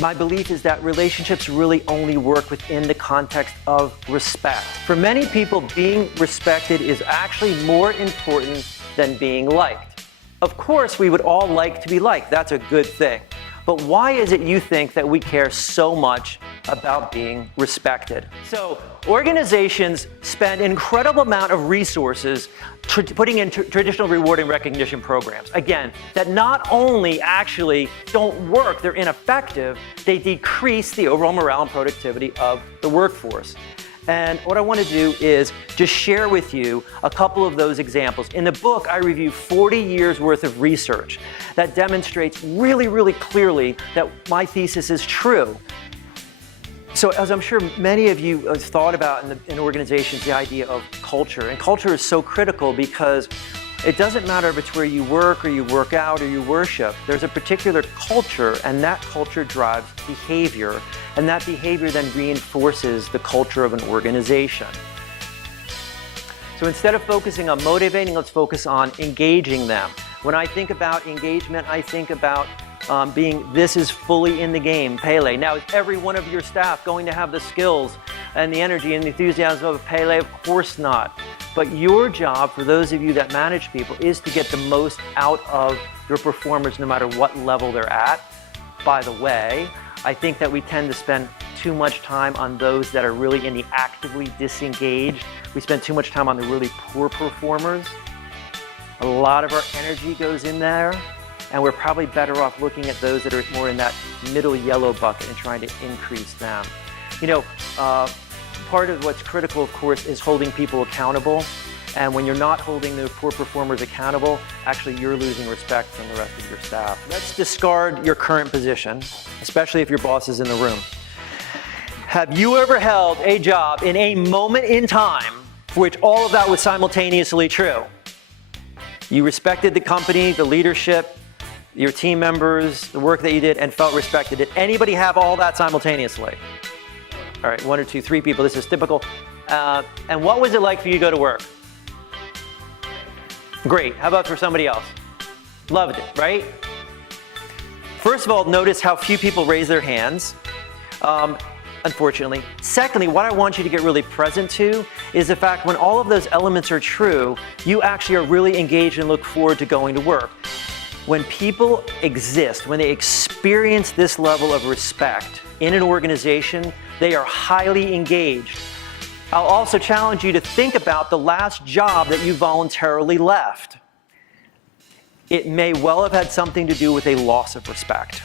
My belief is that relationships really only work within the context of respect. For many people, being respected is actually more important than being liked. Of course, we would all like to be liked. That's a good thing. But why is it you think that we care so much about being respected? So organizations spend an incredible amount of resources putting in traditional reward and recognition programs. Again, that not only actually don't work, they're ineffective, they decrease the overall morale and productivity of the workforce. And what I want to do is just share with you a couple of those examples. In the book, I review 40 years worth of research that demonstrates really, really clearly that my thesis is true. So as I'm sure many of you have thought about in organizations, the idea of culture. And culture is so critical because it doesn't matter if it's where you work or you work out or you worship. There's a particular culture, and that culture drives behavior. And that behavior then reinforces the culture of an organization. So instead of focusing on motivating, let's focus on engaging them. When I think about engagement, I think about this is fully in the game, Pele. Now, is every one of your staff going to have the skills and the energy and the enthusiasm of Pele? Of course not. But your job, for those of you that manage people, is to get the most out of your performers no matter what level they're at. By the way, I think that we tend to spend too much time on those that are really in the actively disengaged. We spend too much time on the really poor performers. A lot of our energy goes in there, and we're probably better off looking at those that are more in that middle yellow bucket and trying to increase them. You know, part of what's critical, of course, is holding people accountable. And when you're not holding the poor performers accountable, actually you're losing respect from the rest of your staff. Let's discard your current position, especially if your boss is in the room. Have you ever held a job in a moment in time for which all of that was simultaneously true? You respected the company, the leadership, your team members, the work that you did, and felt respected. Did anybody have all that simultaneously? All right, 1 or 2, 3 people, this is typical. And what was it like for you to go to work? Great. How about for somebody else? Loved it, right? First of all, notice how few people raise their hands, unfortunately. Secondly, what I want you to get really present to is the fact when all of those elements are true, you actually are really engaged and look forward to going to work. When people exist, when they experience this level of respect in an organization, they are highly engaged. I'll also challenge you to think about the last job that you voluntarily left. It may well have had something to do with a loss of respect.